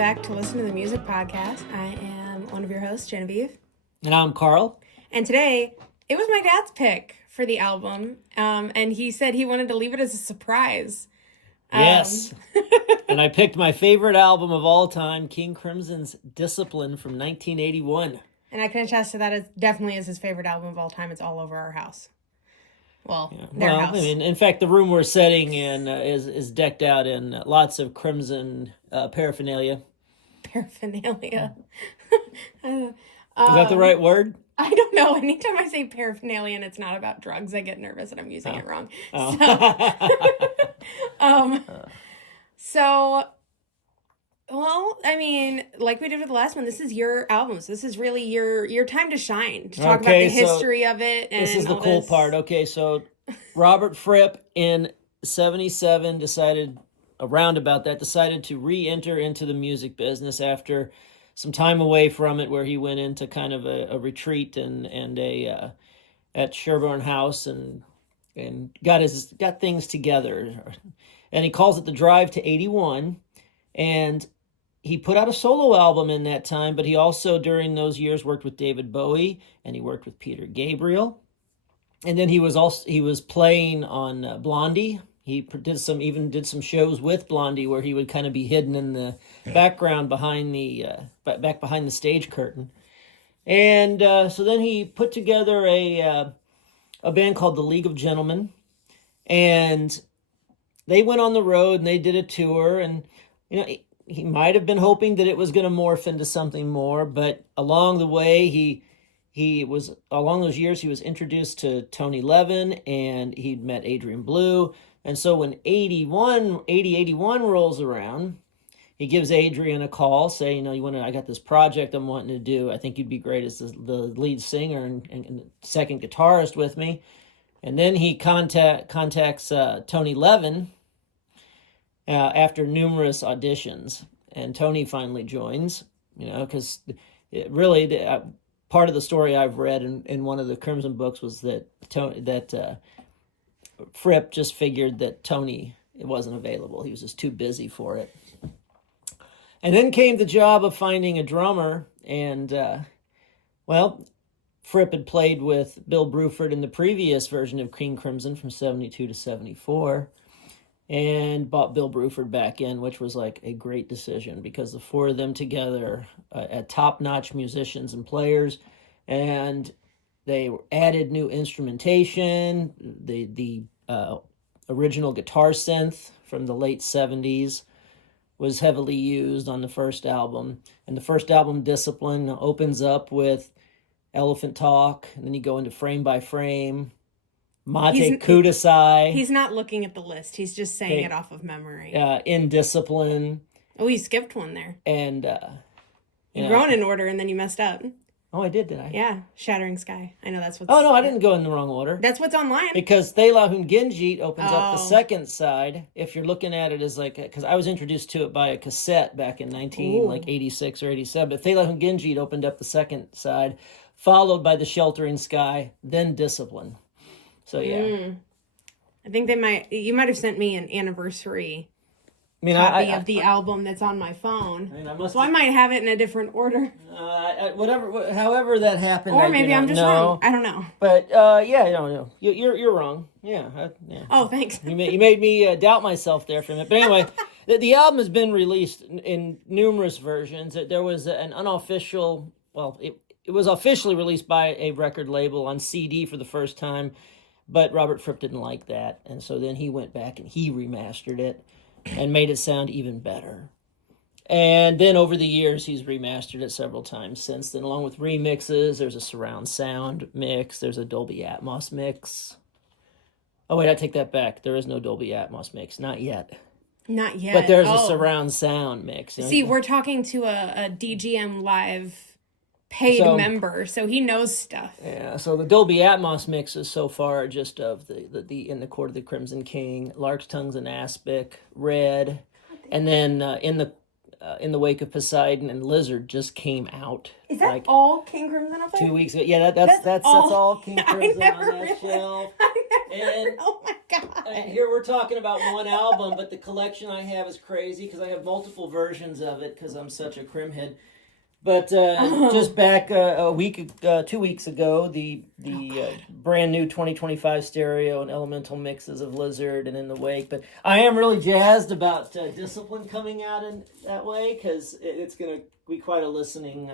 back to Listen to the Music podcast. I am one of your hosts, Genevieve. And I'm Carl. And today, it was my dad's pick for the album. And he said he wanted to leave it as a surprise. Yes. And I picked my favorite album of all time, King Crimson's Discipline from 1981. And I can attest to that. It definitely is his favorite album of all time. It's all over our house. Well, Yeah. their house. I mean, in fact, the room we're sitting in is decked out in lots of Crimson paraphernalia. Paraphernalia. Is that the right word? I don't know. Anytime I say paraphernalia and it's not about drugs, I get nervous and I'm using it wrong. So, well, I mean, like we did with the last one, this is your album. So this is really your time to shine, to talk about the history of it. And this is the cool part. Okay, so Robert Fripp in 77 decided to re-enter into the music business after some time away from it, where he went into kind of a retreat and at Sherborne House and got things together. And he calls it The Drive to 81. And he put out a solo album in that time, but he also, during those years, worked with David Bowie and he worked with Peter Gabriel. And then he was playing on Blondie. He did some shows with Blondie where he would kind of be hidden in the background behind the stage curtain. And so then he put together a band called the League of Gentlemen, and they went on the road and they did a tour. And he might have been hoping that it was going to morph into something more, but along the way along those years he was introduced to Tony Levin and he'd met Adrian Blue. And so when 81 rolls around, he gives Adrian a call saying, I got this project I'm wanting to do. I think you'd be great as the lead singer and second guitarist with me. And then he contacts Tony Levin after numerous auditions. And Tony finally joins, because part of the story I've read in one of the Crimson books was that Fripp just figured that Tony wasn't available. He was just too busy for it. And then came the job of finding a drummer. And, Fripp had played with Bill Bruford in the previous version of King Crimson from 72 to 74 and brought Bill Bruford back in, which was like a great decision because the four of them together are top-notch musicians and players. And they added new instrumentation. The original guitar synth from the late 70s was heavily used on the first album. And the first album, Discipline, opens up with Elephant Talk, and then you go into Frame by Frame, Mate Kudasai. He's not looking at the list. He's just saying it off of memory. In Discipline. Oh, you skipped one there. And you're going in order, and then you messed up. Oh, I did I? Yeah, Shattering Sky. I know that's what's... Oh, no, I didn't go in the wrong order. That's what's online. Because Thela Hunginjit opens up the second side. If you're looking at it as because I was introduced to it by a cassette back in 86 or 87. But Thela Hunginjit opened up the second side, followed by The Sheltering Sky, then Discipline. So, yeah. I think you might have sent me an anniversary copy of the album that's on my phone. I might have it in a different order. However that happened. Or maybe I'm just wrong. I don't know. But you're wrong. Yeah. Oh, thanks. You made me doubt myself there for a minute. But anyway, the album has been released in numerous versions. There was an unofficial. It was officially released by a record label on CD for the first time, but Robert Fripp didn't like that, and so then he went back and he remastered it and made it sound even better. And then over the years, he's remastered it several times since then, along with remixes. There's a surround sound mix. There's a Dolby Atmos mix. Oh, wait, I take that back. There is no Dolby Atmos mix. Not yet. Not yet. But there's a surround sound mix. See, we're talking to a DGM Live paid member, so he knows stuff. Yeah, so the Dolby Atmos mixes so far are just of the In the Court of the Crimson King, Lark's Tongues and Aspic, Red, and then in the Wake of Poseidon and Lizard just came out. Is that all King Crimson up there? 2 weeks ago. Yeah, that's all King Crimson on that shelf. I And, oh my God. And here we're talking about one album, but the collection I have is crazy because I have multiple versions of it because I'm such a crimhead. But just back 2 weeks ago, the brand new 2025 stereo and elemental mixes of Lizard and In the Wake. But I am really jazzed about Discipline coming out in that way because it's going to be quite a listening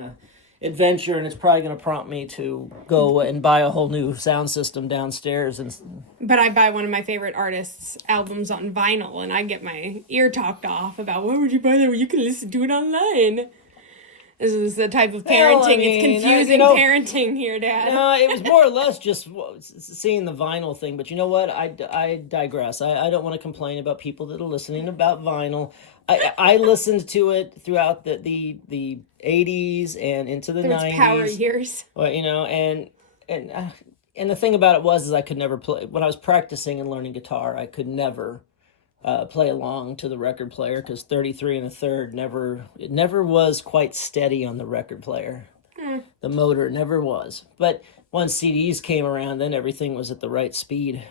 adventure, and it's probably going to prompt me to go and buy a whole new sound system downstairs. But I buy one of my favorite artists' albums on vinyl, and I get my ear talked off about, why would you buy that when you can listen to it online? This is the type of parenting. It's confusing parenting here, Dad. No, it was more or less just seeing the vinyl thing. But you know what? I digress. I don't want to complain about people that are listening about vinyl. I listened to it throughout the 80s and into the 90s. Power years. Well, and the thing about it was I could never play. When I was practicing and learning guitar, I could never play along to the record player because 33 1/3 never was quite steady on the record player. The motor never was. But once CDs came around, then everything was at the right speed.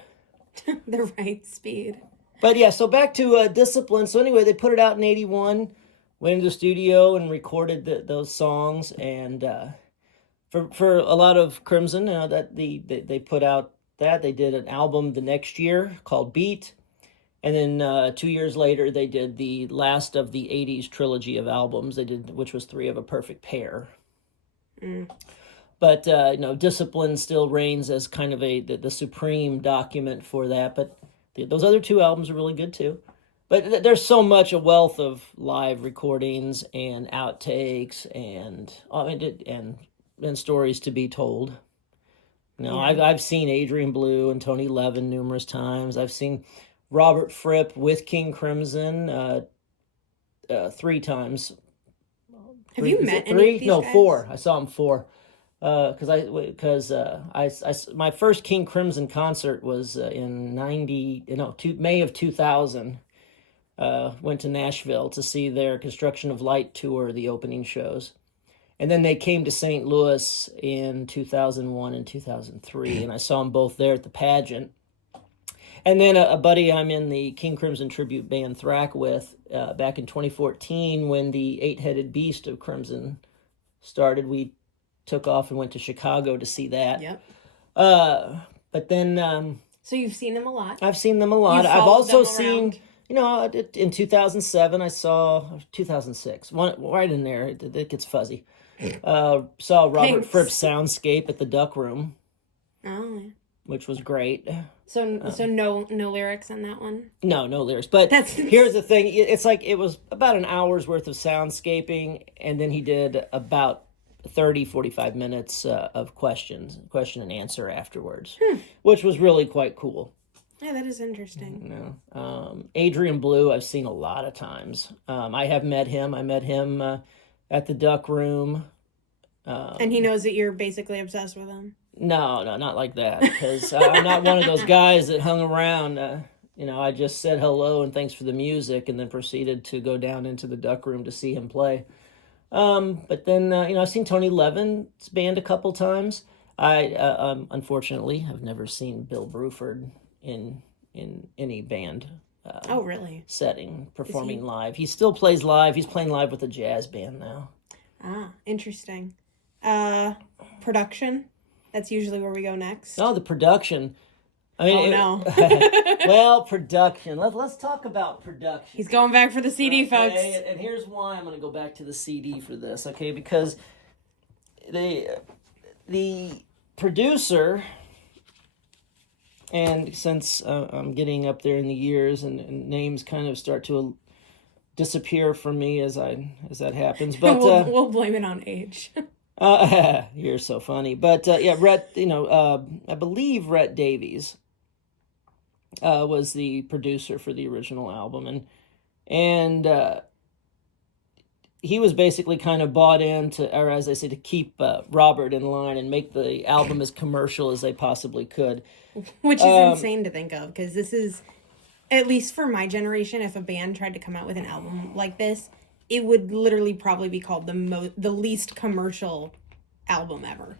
The right speed. But yeah, so back to Discipline. So anyway, they put it out in 81, went into the studio and recorded those songs. And for a lot of Crimson, that they put out that. They did an album the next year called Beat. And then 2 years later, they did the last of the 80s trilogy of albums. Which was 3 of a Perfect Pair. But Discipline still reigns as kind of the supreme document for that. But those other 2 albums are really good too. But there's so much a wealth of live recordings and outtakes and stories to be told. I've seen Adrian Blue and Tony Levin numerous times. I've seen Robert Fripp with King Crimson 3 times. Have you met any of these guys? 4. I saw him 4. Because my first King Crimson concert was in May of 2000. Went to Nashville to see their Construction of Light tour, the opening shows. And then they came to St. Louis in 2001 and 2003, and I saw them both there at the pageant. And then a buddy I'm in the King Crimson tribute band Thrack with, back in 2014 when the 8-Headed Beast of Crimson started, we took off and went to Chicago to see that. Yep. But then... so you've seen them a lot? I've seen them a lot. I've also seen... in 2007 I saw... 2006. Right in there. It gets fuzzy. Saw Robert Fripp's Soundscape at the Duck Room. Oh, yeah. Which was great. So no lyrics on that one? No lyrics. But here's the thing. It's like it was about an hour's worth of soundscaping, and then he did about 45 minutes of question and answer afterwards, which was really quite cool. Yeah, that is interesting. Adrian Blue, I've seen a lot of times. I have met him. I met him at the Duck Room. And he knows that you're basically obsessed with him? No, not like that, because I'm not one of those guys that hung around. I just said hello and thanks for the music and then proceeded to go down into the Duck Room to see him play. But then, I've seen Tony Levin's band a couple times. Unfortunately, have never seen Bill Bruford in any band oh, really? setting, performing live. He still plays live. He's playing live with a jazz band now. Ah, interesting. Production? That's usually where we go next. Oh, the production. I mean, well, production. Let's talk about production. He's going back for the CD, folks. And here's why I'm going to go back to the CD for this, okay? Because the producer, and since I'm getting up there in the years and names kind of start to disappear from me as that happens, but we'll blame it on age. You're so funny, but Rhett. I believe Rhett Davies was the producer for the original album, and he was basically kind of bought in or as I say, to keep Robert in line and make the album as commercial as they possibly could. Which is insane to think of, because this is, at least for my generation, if a band tried to come out with an album like this, it would literally probably be called the least commercial album ever.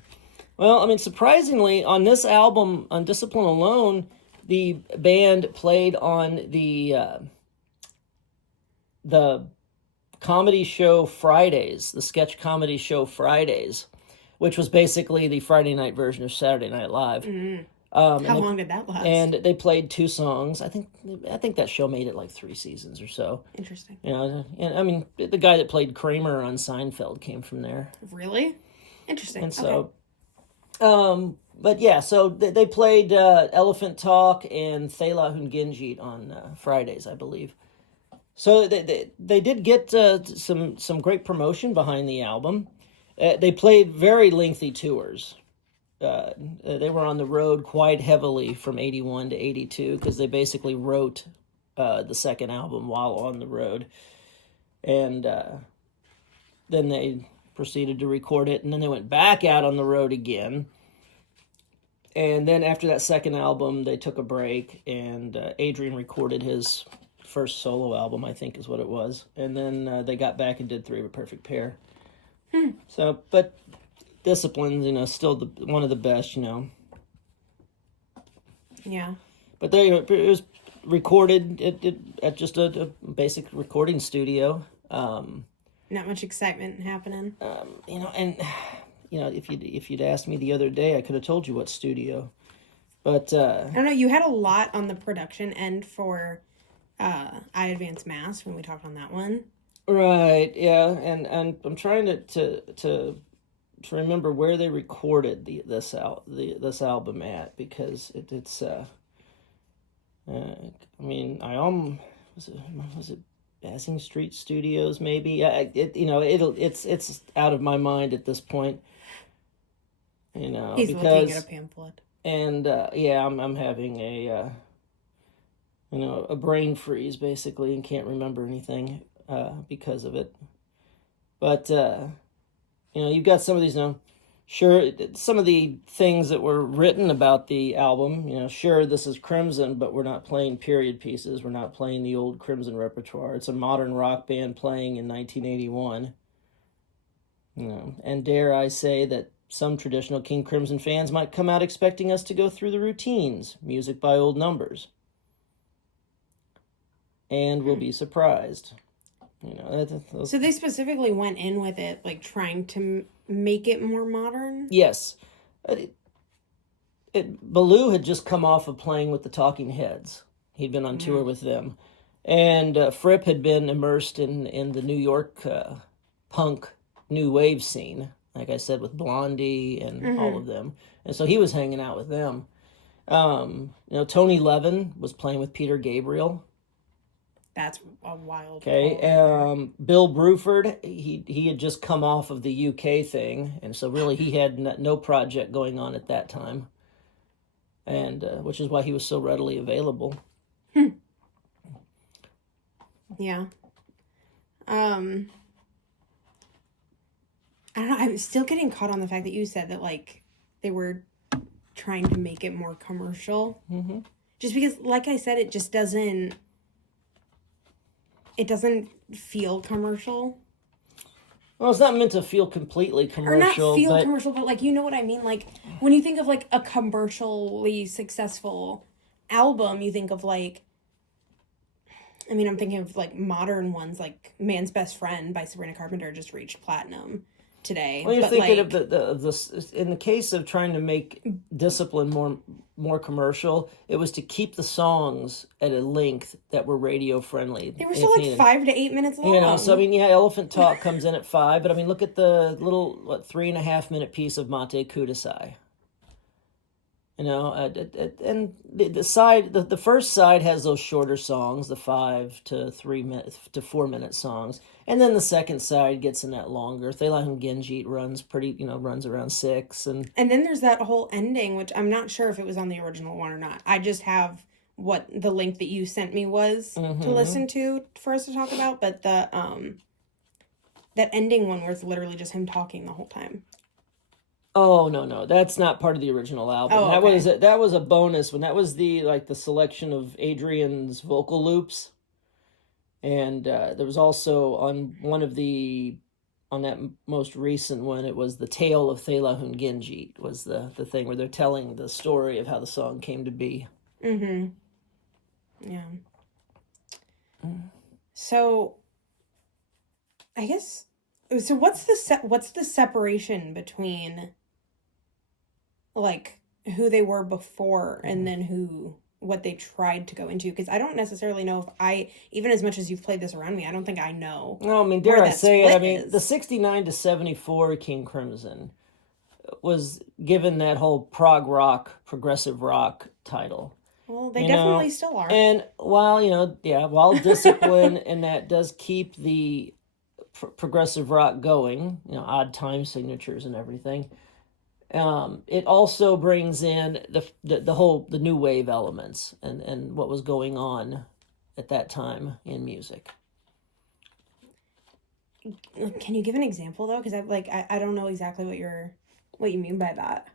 Well, I mean, surprisingly, on this album, on Discipline alone, the band played on the comedy show Fridays, the sketch comedy show Fridays, which was basically the Friday night version of Saturday Night Live. How long did that last? And they played 2 songs. I think that show made it like 3 seasons or so. Interesting. You know, and I mean, the guy that played Kramer on Seinfeld came from there. Really? Interesting. And so, but yeah, so they played Elephant Talk and Thela Hunginjit on Fridays, I believe. So they did get some great promotion behind the album. They played very lengthy tours. They were on the road quite heavily from 81 to 82 because they basically wrote the second album while on the road. And then they proceeded to record it, and then they went back out on the road again. And then after that second album, they took a break, and Adrian recorded his first solo album, I think is what it was. And then they got back and did Three of a Perfect Pair. So, but Disciplines, you know, still one of the best, you know. Yeah. But it was recorded at just a basic recording studio. Not much excitement happening. You know, and you know, if you'd asked me the other day, I could have told you what studio. But I don't know. You had a lot on the production end for I Advance Mass when we talked on that one. Right. Yeah. And I'm trying to remember where they recorded this album at, because it's I mean, was it Basing Street Studios maybe? It's out of my mind at this point. You know, he's looking at a pamphlet. And I'm having a a brain freeze basically, and can't remember anything because of it. But you've got some of these sure, some of the things that were written about the album, sure, this is Crimson, but we're not playing period pieces. We're not playing the old Crimson repertoire. It's a modern rock band playing in 1981. And dare I say that some traditional King Crimson fans might come out expecting us to go through the routines, music by old numbers. And we'll be surprised. So they specifically went in with it, like trying to make it more modern? Yes. Ballou had just come off of playing with the Talking Heads. He'd been on tour with them. And Fripp had been immersed in the New York punk new wave scene, like I said, with Blondie and all of them. And so he was hanging out with them. Tony Levin was playing with Peter Gabriel. That's a wild. Okay, Bill Bruford, he had just come off of the UK thing, and so really he had no project going on at that time, and which is why he was so readily available. Yeah. I don't know. I'm still getting caught on the fact that you said that like they were trying to make it more commercial. Mm-hmm. Just because, like I said, it just doesn't. It doesn't feel commercial. Well, it's not meant to feel completely commercial. Or not commercial, but like, you know what I mean? Like, when you think of like a commercially successful album, you think of like, I'm thinking of like modern ones, like Man's Best Friend by Sabrina Carpenter just reached platinum today. Well, you're thinking of the in the case of trying to make Discipline more commercial, it was to keep the songs at a length that were radio friendly. They were still like 5 to 8 minutes long. So Elephant Talk comes in at 5, but look at the little 3.5 minute piece of Mate Kudasai. And the first side has those shorter songs, the 5 to 4 minute songs, and then the second side gets in that longer. Thela Hunginjit runs around 6, and then there's that whole ending, which I'm not sure if it was on the original one or not. I just have what the link that you sent me was to listen to for us to talk about, but the that ending one where it's literally just him talking the whole time. Oh no, that's not part of the original album. Oh, okay. That was a bonus one. That was the selection of Adrian's vocal loops, and there was also on that most recent one, it was the Tale of Thela Hunginjit was the thing where they're telling the story of how the song came to be. Mm-hmm. Yeah. So, I guess, so what's the separation between, like, who they were before and then what they tried to go into? Because I don't necessarily know if even as much as you've played this around me, I don't think I know. No, I mean, dare I say it? I mean, the 69 to 74 King Crimson was given that whole prog rock, progressive rock title. Well, they definitely still are. And while Discipline and that does keep the progressive rock going, odd time signatures and everything. It also brings in the new wave elements and what was going on at that time in music. Can you give an example though? Because I don't know exactly what you mean by that.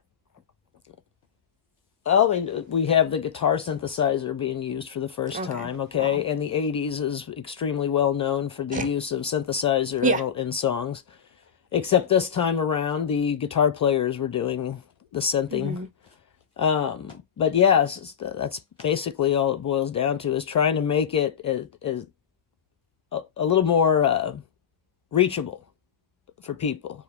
Well, I mean, we have the guitar synthesizer being used for the first time, okay? Wow. And the 80s is extremely well known for the use of synthesizer in songs. Except this time around, the guitar players were doing the synthing. Mm-hmm. But yeah, that's basically all it boils down to, is trying to make it as a little more reachable for people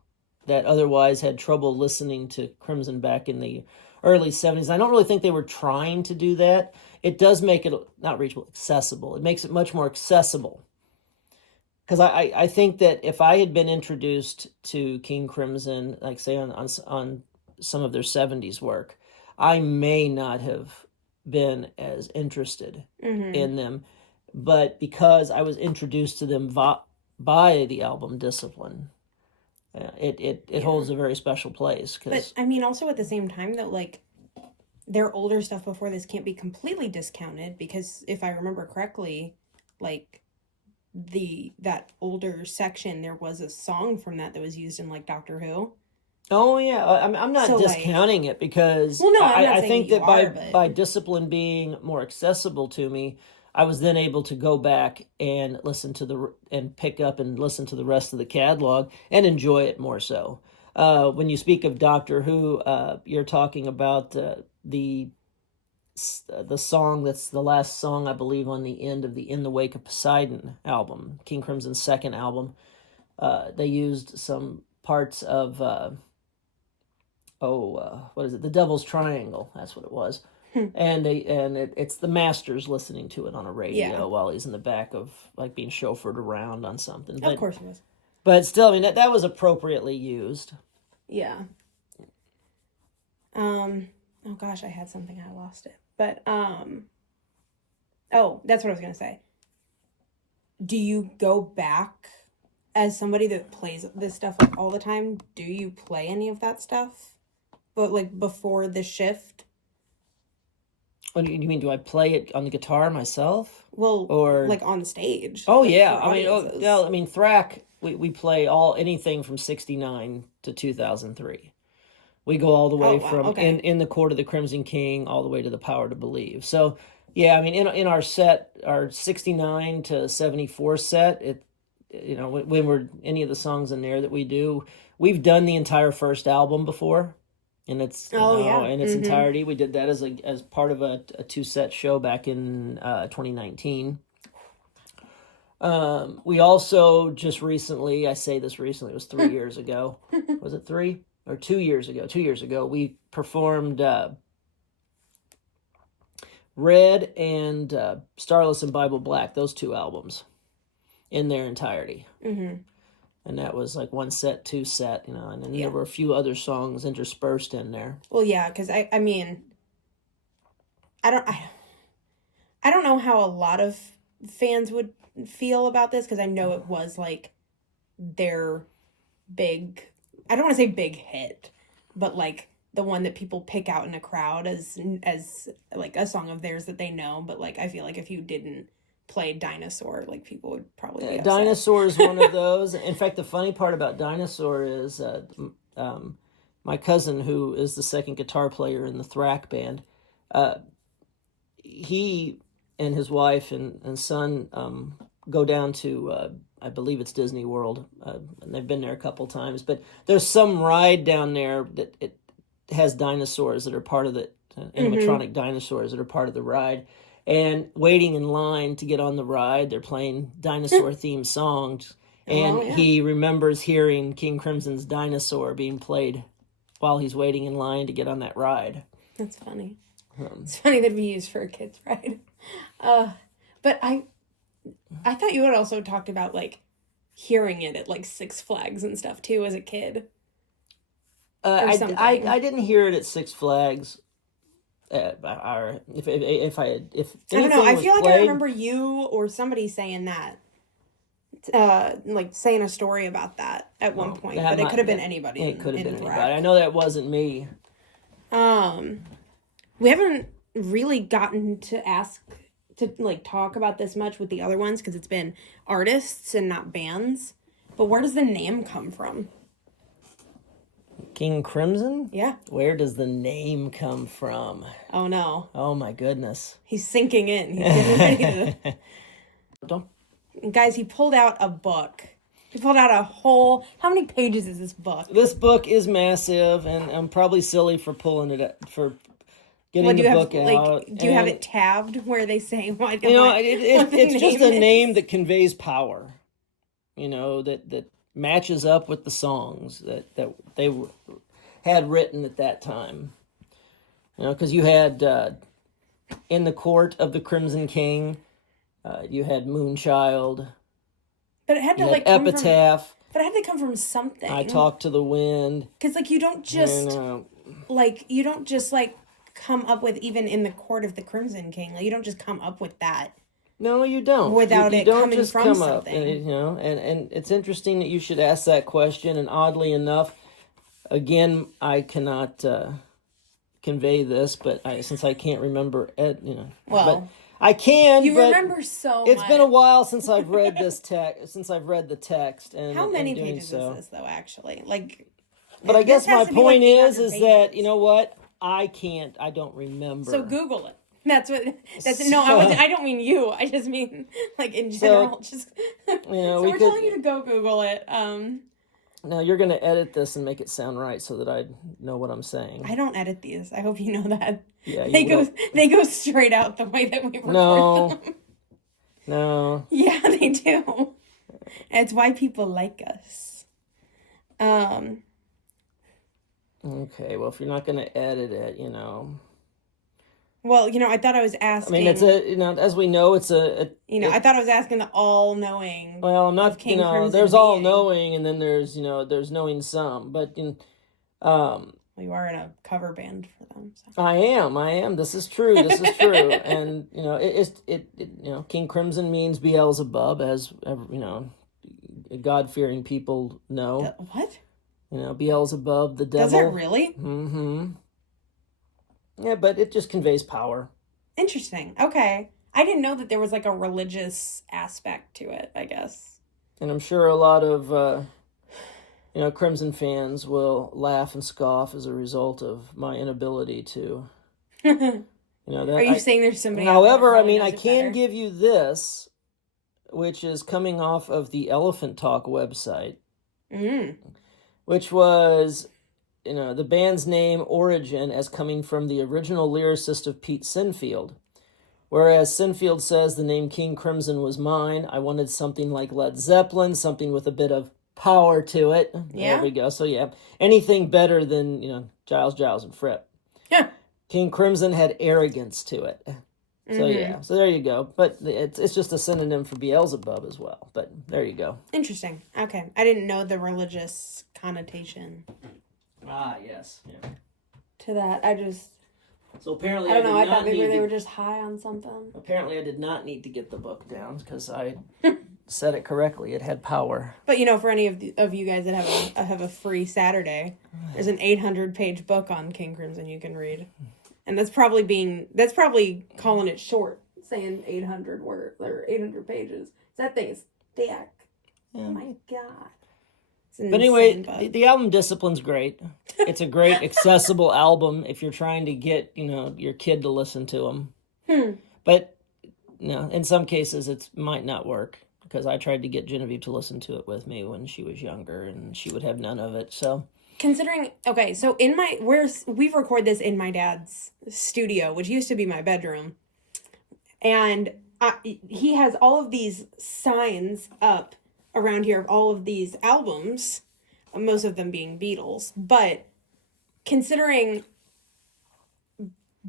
that otherwise had trouble listening to Crimson back in the early 70s. I don't really think they were trying to do that. It does make it not reachable, accessible. It makes it much more accessible. Because I think that if I had been introduced to King Crimson, like say on some of their 70s work, I may not have been as interested in them. But because I was introduced to them by the album Discipline, it holds a very special place. But I mean, also at the same time, though, like, their older stuff before this can't be completely discounted, because if I remember correctly, like, that older section, there was a song from that was used in, like, Doctor Who. Oh yeah, I'm not discounting it, because I think that by Discipline being more accessible to me, I was then able to go back and pick up and listen to the rest of the catalog and enjoy it more so. When you speak of Doctor Who, you're talking about the song that's the last song, I believe, on the end of the In the Wake of Poseidon album, King Crimson's second album. They used some parts of what is it? The Devil's Triangle. That's what it was. And it's the Masters listening to it on a radio while he's in the back of, like, being chauffeured around on something. But, of course he was. But still, I mean, that was appropriately used. Yeah. Oh gosh, I had something, I lost it. But that's what I was gonna say. Do you go back as somebody that plays this stuff, like, all the time? Do you play any of that stuff, but, like, before the shift? What do you mean? Do I play it on the guitar myself? Well, or like on stage? Oh, like, yeah. I mean, Thrack. We play anything from 69 to 2003. We go all the way from in the Court of the Crimson King all the way to The Power to Believe. So yeah, I mean, in our set, our 69 to 74 set, when we're any of the songs in there that we do, we've done the entire first album before. In its entirety. We did that as part of a 2-set show back in 2019. We also just recently, I say this recently, it was 3 years ago. Was it 3 or 2 years ago? 2 years ago, we performed Red and Starless and Bible Black, those 2 albums, in their entirety. Mm-hmm. And that was like 1 set, 2 set, and then there were a few other songs interspersed in there. Well, yeah, because I mean, I don't know how a lot of fans would feel about this, because I know it was like their big, I don't want to say big hit, but like the one that people pick out in a crowd as like a song of theirs that they know. But like, I feel like if you didn't play Dinosaur, like, people would probably be upset. Dinosaur is one of those. In fact, the funny part about Dinosaur is my cousin, who is the second guitar player in the Thrack band, he and his wife and son go down to I believe it's Disney World, and they've been there a couple times, but there's some ride down there that it has dinosaurs that are part of animatronic dinosaurs that are part of the ride. And waiting in line to get on the ride, they're playing dinosaur-themed songs. And he remembers hearing King Crimson's Dinosaur being played while he's waiting in line to get on that ride. That's funny. It's funny that we used for a kid's ride. But I thought you had also talked about, like, hearing it at, like, Six Flags and stuff, too, as a kid. I didn't hear it at Six Flags. Or if I don't know. I feel like played, I remember you or somebody saying that. Like saying a story about that at one point, but it could have been anybody. It could have been anybody. I know that wasn't me. We haven't really gotten to talk about this much with the other ones because it's been artists and not bands. But where does the name come from? King Crimson? Yeah. Where does the name come from? Oh no. Oh my goodness. He's sinking in. He's getting ready to... Don't. Guys, he pulled out a book. He pulled out a whole... How many pages is this book? This book is massive, and I'm probably silly for pulling it up, for getting the book out. Do you have it tabbed where they say what? It's just a name that conveys power. That matches up with the songs that they had written at that time. Because you had In the Court of the Crimson King, you had Moonchild, but it had to Epitaph. But it had to come from something. I Talk to the Wind. Because you don't just come up with, even In the Court of the Crimson King. Like, you don't just come up with that. No, you don't. Without it don't coming just from come something. Up, and it's interesting that you should ask that question. And oddly enough, again, I cannot convey this, but since I can't remember it, but I can. You remember so much. It's been a while since I've read this text. Since I've read the text, and how many pages is this though? Actually, But I guess my point is that you know what? I don't remember. So Google it. I don't mean you. I just mean in general. So we're telling you to go Google it. Now you're going to edit this and make it sound right so that I know what I'm saying. I don't edit these. I hope you know that. Yeah, they go straight out the way that we record them. No. Yeah, they do. It's why people like us. Okay, well, if you're not going to edit it, Well, I thought I was asking. I mean, it's as we know, it's a. I thought I was asking the all-knowing. Well, I'm not. There's all-knowing, and then there's there's knowing some, but Well, you are in a cover band for them. So. I am. This is true. And King Crimson means Beelzebub, as God-fearing people know. What? Beelzebub, the devil. Does it really? Mm-hmm. Yeah, but it just conveys power. Interesting. Okay. I didn't know that there was a religious aspect to it, I guess. And I'm sure a lot of, Crimson fans will laugh and scoff as a result of my inability to, Are you saying there's somebody However, I can give you this, which is coming off of the Elephant Talk website. Which was... the band's name origin as coming from the original lyricist of Pete Sinfield. Whereas Sinfield says the name King Crimson was mine, I wanted something like Led Zeppelin, something with a bit of power to it. Yeah. There we go. So yeah, anything better than, Giles, and Fripp. Yeah. King Crimson had arrogance to it. So yeah, so there you go. But it's just a synonym for Beelzebub as well. But there you go. Interesting. Okay. I didn't know the religious connotation. Ah, yes. Yeah. To that, So apparently, I don't know. I thought maybe they were just high on something. Apparently, I did not need to get the book down because I said it correctly. It had power. But for any of you guys that have a free Saturday, there's an 800-page book on King Crimson you can read, and that's probably calling it short, saying 800 words or 800 pages. That thing is thick. Yeah. Oh my god. But anyway, the album Discipline's great. It's a great accessible album if you're trying to get, your kid to listen to them. But, in some cases it might not work because I tried to get Genevieve to listen to it with me when she was younger and she would have none of it. So considering, okay, so we record this in my dad's studio, which used to be my bedroom. And he has all of these signs up around here of all of these albums, most of them being Beatles. But considering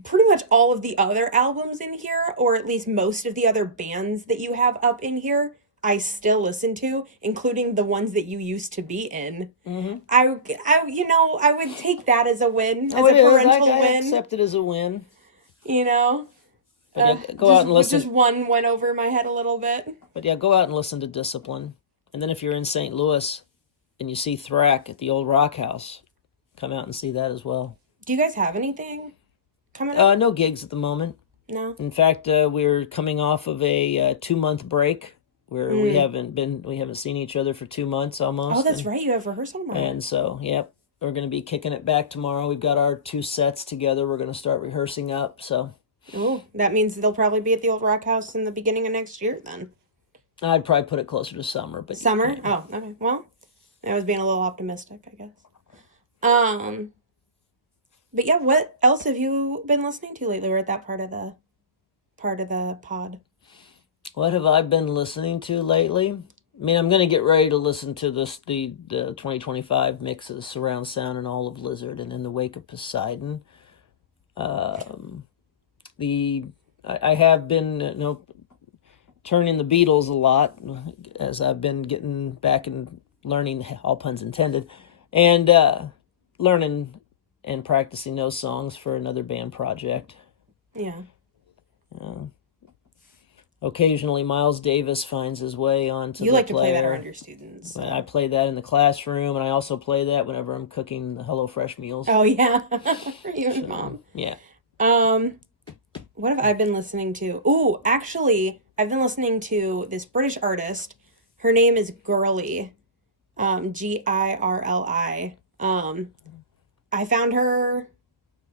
pretty much all of the other albums in here, or at least most of the other bands that you have up in here, I still listen to, including the ones that you used to be in. Mm-hmm. I would take that as a win, as a parental I win. accept it as a win. You know? But go out and listen. Just one went over my head a little bit. But yeah, go out and listen to Discipline. And then if you're in St. Louis and you see Thrak at the old Rock House, come out and see that as well. Do you guys have anything coming up? No gigs at the moment. No. In fact, we're coming off of a 2-month break where we haven't seen each other for 2 months almost. Oh, that's right. You have rehearsal tomorrow. And so, yep, we're going to be kicking it back tomorrow. We've got our 2 sets together. We're going to start rehearsing up. So, oh, that means they'll probably be at the old Rock House in the beginning of next year then. I'd probably put it closer to summer, but summer. Yeah. Oh, okay. Well, I was being a little optimistic, I guess. But yeah, what else have you been listening to lately? We're at that part of the pod. What have I been listening to lately? I mean, I'm going to get ready to listen to the 2025 mix of Surround Sound and all of Lizard and In the Wake of Poseidon. I have been turning the Beatles a lot as I've been getting back and learning, all puns intended, and learning and practicing those songs for another band project. Yeah. Occasionally, Miles Davis finds his way onto You the like to play that player. around your students. I play that in the classroom, and I also play that whenever I'm cooking the HelloFresh meals. Oh, yeah. For you and Mom. Yeah. What have I been listening to? Ooh, actually, I've been listening to this British artist. Her name is Girly. Girli. I found her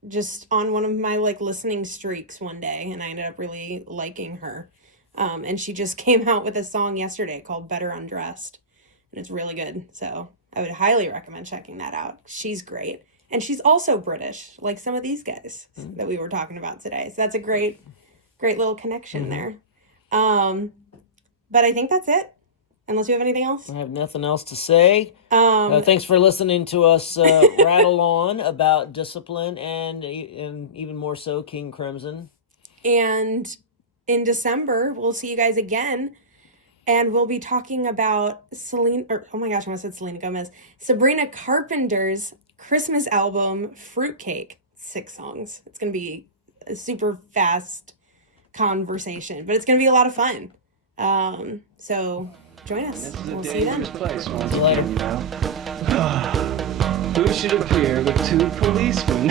just on one of my listening streaks one day, and I ended up really liking her. And she just came out with a song yesterday called Better Undressed, and it's really good. So I would highly recommend checking that out. She's great. And she's also British, like some of these guys that we were talking about today. So that's a great little connection there. But I think that's it. Unless you have anything else? I have nothing else to say. Thanks for listening to us rattle on about Discipline and even more so King Crimson. And in December, we'll see you guys again. And we'll be talking about Sabrina Gomez. Sabrina Carpenter's Christmas album, Fruitcake. 6 songs. It's going to be a super fast conversation, but it's going to be a lot of fun. So join us. We'll see you then. Place, See you later. Who should appear with 2 policemen?